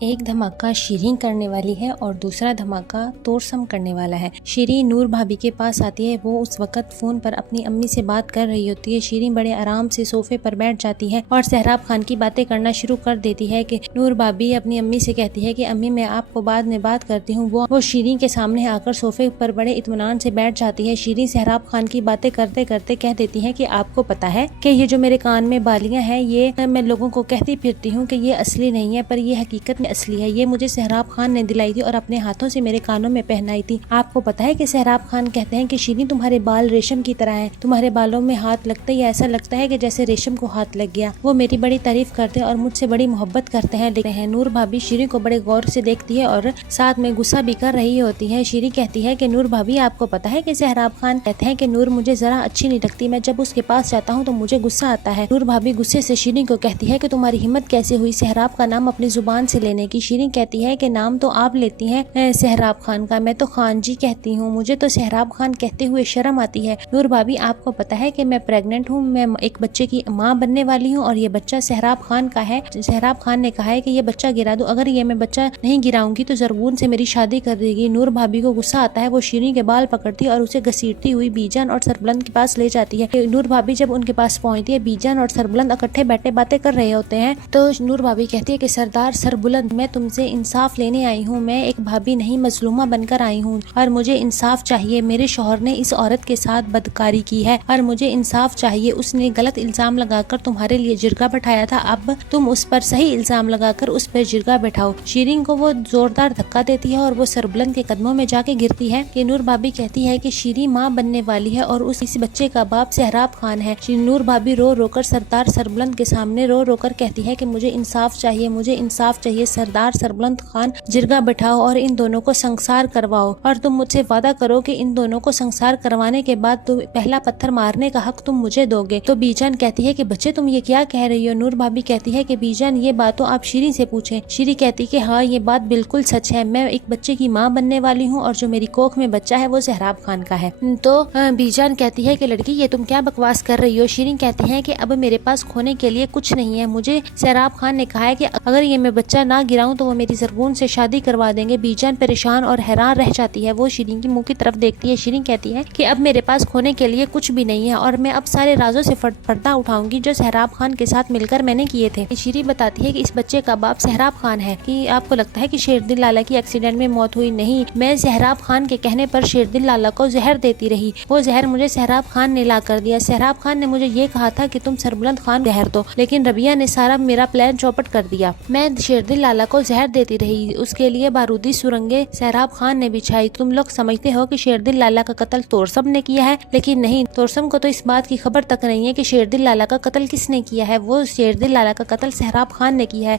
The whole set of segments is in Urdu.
ایک دھماکہ شیریں کرنے والی ہے اور دوسرا دھماکہ توسم کرنے والا ہے۔ شیریں نور بھابی کے پاس آتی ہے۔ وہ اس وقت فون پر اپنی امی سے بات کر رہی ہوتی ہے۔ شیریں بڑے آرام سے صوفے پر بیٹھ جاتی ہے اور سہراب خان کی باتیں کرنا شروع کر دیتی ہے کہ نور بھابی اپنی امی سے کہتی ہے کہ امی میں آپ کو بعد میں بات کرتی ہوں۔ وہ شیریں کے سامنے آ کر صوفے پر بڑے اطمینان سے بیٹھ جاتی ہے۔ شیریں سہراب خان کی باتیں کرتے کرتے کہہ دیتی ہے کہ آپ کو پتا ہے کہ یہ جو میرے کان میں بالیاں ہیں یہ میں لوگوں کو کہتی پھرتی ہوں کہ یہ اصلی نہیں ہے، پر یہ حقیقت میں اصلی ہے۔ یہ مجھے سہراب خان نے دلائی تھی اور اپنے ہاتھوں سے میرے کانوں میں پہنائی تھی۔ آپ کو پتا ہے کہ سہراب خان کہتے ہیں کہ شیریں تمہارے بال ریشم کی طرح ہیں، تمہارے بالوں میں ہاتھ لگتے ہی ایسا لگتا ہے کہ جیسے ریشم کو ہاتھ لگ گیا۔ وہ میری بڑی تعریف کرتے ہیں اور مجھ سے بڑی محبت کرتے ہیں۔ نور بھابی شیریں کو بڑے غور سے دیکھتی ہے اور ساتھ میں غصہ بھی کر رہی ہوتی ہے۔ شیریں کہتی ہے کہ نور بھابی آپ کو پتا ہے کہ سہراب خان کہتے ہیں کہ نور مجھے ذرا اچھی نہیں لگتی، میں جب اس کے پاس جاتا ہوں تو مجھے غصہ آتا ہے۔ نور بھابی غصے سے شیریں کو کہتی ہے کہ تمہاری ہمت کیسے ہوئی سہراب کا نام اپنی زبان سے لینے کی؟ شیریں کہتی ہے کہ نام تو آپ لیتی ہیں سہراب خان کا، میں تو خان جی کہتی ہوں، مجھے تو سہراب خان کہتے ہوئے شرم آتی ہے۔ نور بھابی آپ کو پتا ہے کہ میں پریگننٹ ہوں، میں ایک بچے کی ماں بننے والی ہوں اور یہ بچہ سہراب خان کا ہے۔ سہراب خان نے کہا ہے کہ یہ بچہ گرا دو، اگر یہ میں بچہ نہیں گراؤں گی تو زرغون سے میری شادی کر دے گی۔ نور بھابی کو غصہ آتا ہے، وہ شیریں کے بال پکڑتی اور اسے گھسیٹتی ہوئی بیجان اور سربلند کے پاس لے جاتی ہے۔ نور بھابی جب ان کے پاس پہنچتی ہے، بیجان اور سربلند اکٹھے بیٹھے باتیں کر رہے ہوتے ہیں تو نور بھابی کہتی ہے کہ سردار سربلند میں تم سے انصاف لینے آئی ہوں، میں ایک بھابی نہیں مظلومہ بن کر آئی ہوں اور مجھے انصاف چاہیے۔ میرے شوہر نے اس عورت کے ساتھ بدکاری کی ہے اور مجھے انصاف چاہیے۔ اس نے غلط الزام لگا کر تمہارے لیے جرگہ بٹھایا تھا، اب تم اس پر صحیح الزام لگا کر اس پر جرگہ بٹھاؤ۔ شیریں کو وہ زوردار دھکا دیتی ہے اور وہ سربلند کے قدموں میں جا کے گرتی ہے کہ نور بھابی کہتی ہے کہ شیریں ماں بننے والی ہے اور اس بچے کا باپ سہراب خان ہے۔ نور بھابی رو رو کر سردار سربلند کے سامنے رو رو کر کہتی ہے کہ مجھے انصاف چاہیے، مجھے انصاف چاہیے۔ سردار سربلند خان جرگہ بٹھاؤ اور ان دونوں کو سنسار کرواؤ اور تم مجھ سے وعدہ کرو کہ ان دونوں کو سنسار کروانے کے بعد تو پہلا پتھر مارنے کا حق تم مجھے دو گے۔ تو بیجان کہتی ہے کہ بچے تم یہ کیا کہہ رہی ہو؟ نور بھابی کہتی ہے کہ بیجان یہ بات تو آپ شیریں سے پوچھیں۔ شیریں کہتی کہ ہاں یہ بات بالکل سچ ہے، میں ایک بچے کی ماں بننے والی ہوں اور جو میری کوکھ میں بچہ ہے وہ سہراب خان کا ہے۔ تو بیجان کہتی ہے کہ لڑکی یہ تم کیا بکواس کر رہی ہو؟ شیریں کہتی ہے کہ اب میرے پاس کھونے کے لیے کچھ نہیں ہے، مجھے سہراب خان نے کہا ہے کہ اگر یہ میں بچہ نہ گراؤں تو وہ میری زرغون سے شادی کروا دیں گے۔ بیجان پریشان اور حیران رہ جاتی ہے، وہ شیریں کی منہ کی طرف دیکھتی ہے۔ شیریں کہتی ہے کہ اب میرے پاس کھونے کے لیے کچھ بھی نہیں ہے اور میں اب سارے رازوں سے پردہ اٹھاؤں گی جو سہراب خان کے ساتھ مل کر میں نے کیے تھے۔ شیریں بتاتی ہے کہ اس بچے کا باپ سہراب خان ہے۔ کہ آپ کو لگتا ہے کہ شیردل لالا کی ایکسیڈنٹ میں موت ہوئی؟ نہیں، میں سہراب خان کے کہنے پر شیردل لالا کو زہر دیتی رہی، وہ زہر مجھے سہراب خان نے لا کر دیا۔ سہراب خان نے مجھے یہ کہا تھا کہ تم سربلند خان زہر دو، لیکن ربیہ نے سارا میرا پلان چوپٹ کر دیا۔ میں شیردل لالا کو زہر دیتی رہی، اس کے لیے بارودی سرنگیں سہراب خان نے بچھائی۔ تم لوگ سمجھتے ہو کہ شیردل لالا کا قتل توسم نے کیا ہے، لیکن نہیں، توسم کو تو اس بات کی خبر تک نہیں ہے کہ شیردل لالا کا قتل کس نے کیا ہے۔ وہ شیردل لالا کا قتل سہراب خان نے کیا ہے۔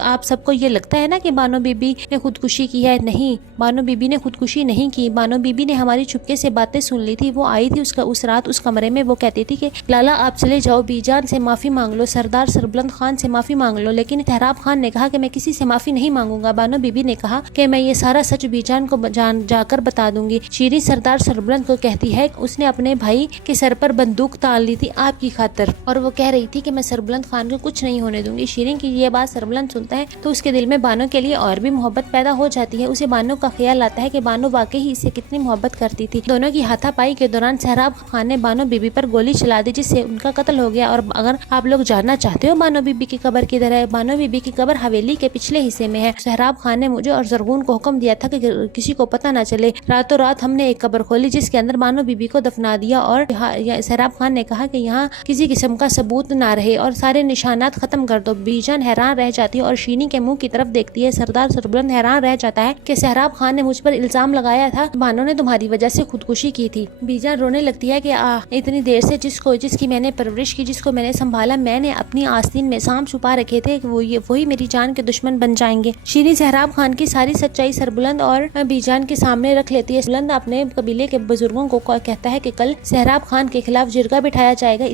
آپ سب کو یہ لگتا ہے نا کہ بانو بی بی نے خودکشی کی ہے؟ نہیں، بانو بی بی نے خودکشی نہیں کی۔ بانو بی بی نے ہماری چپکے سے باتیں سن لی تھی، وہ آئی تھی اس رات اس کمرے میں، وہ کہتی تھی کہ لالا آپ چلے جاؤ، بیجان سے معافی مانگ لو، سردار سربلند خان سے معافی مانگ لو، لیکن سہراب خان نے کہا کہ میں کسی سے معافی نہیں مانگوں گا۔ بانو بی بی نے کہا کہ میں یہ سارا سچ بیجان کو جا کر بتا دوں گی۔ شیریں سردار سربلند کو کہتی ہے اس نے اپنے بھائی کے سر پر بندوق تان لی تھی آپ کی خاطر اور وہ کہہ رہی تھی کہ میں سربلند خان کو کچھ نہیں ہونے دوں گی۔ شیریں کی یہ بات سربلند سنتا ہے تو اس کے دل میں بانو کے لیے اور بھی محبت پیدا ہو جاتی ہے۔ اسے بانو کا خیال آتا ہے کہ بانو واقعی اس سے کتنی محبت کرتی تھی۔ دونوں کی ہاتھا پائی کے دوران سہراب خان نے بانو بی بی پر گولی چلا دی جس سے ان کا قتل ہو گیا۔ اور اگر آپ لوگ جاننا چاہتے ہو بانو بی بی کی قبر کدھر ہے، بانو بی بی کی قبر حویلی کے پچھلے حصے میں ہے۔ سہراب خان نے مجھے اور زرغون کو حکم دیا تھا کہ کسی کو پتہ نہ چلے۔ راتوں رات ہم نے ایک قبر کھولی جس کے اندر بانو بی بی کو دفنا دیا اور سہراب خان نے کہا کہ یہاں کسی قسم کا ثبوت نہ رہے اور سارے نشانات ختم کر دو۔ بیجان حیران رہ جاتی ہے اور شیریں کے منہ کی طرف دیکھتی ہے۔ سردار سربلند حیران رہ جاتا ہے کہ سہراب خان نے مجھ پر الزام لگایا تھا بانو نے تمہاری وجہ سے خودکشی کی تھی۔ بیجان رونے لگتی ہے کہ اتنی دیر سے جس کی میں نے پرورش کی، جس کو میں نے سنبھالا، میں نے اپنی آستین میں سانپ چھپا رکھے تھے، وہی میری جان کے دشمن بن جائیں گے۔ شیریں سہراب خان کی ساری سچائی سربلند اور بیجان کے سامنے رکھ لیتی ہے۔ سربلند اپنے قبیلے کے بزرگوں کو کہتا ہے کہ کل سہراب خان کے خلاف جرگہ بٹھایا جائے گا۔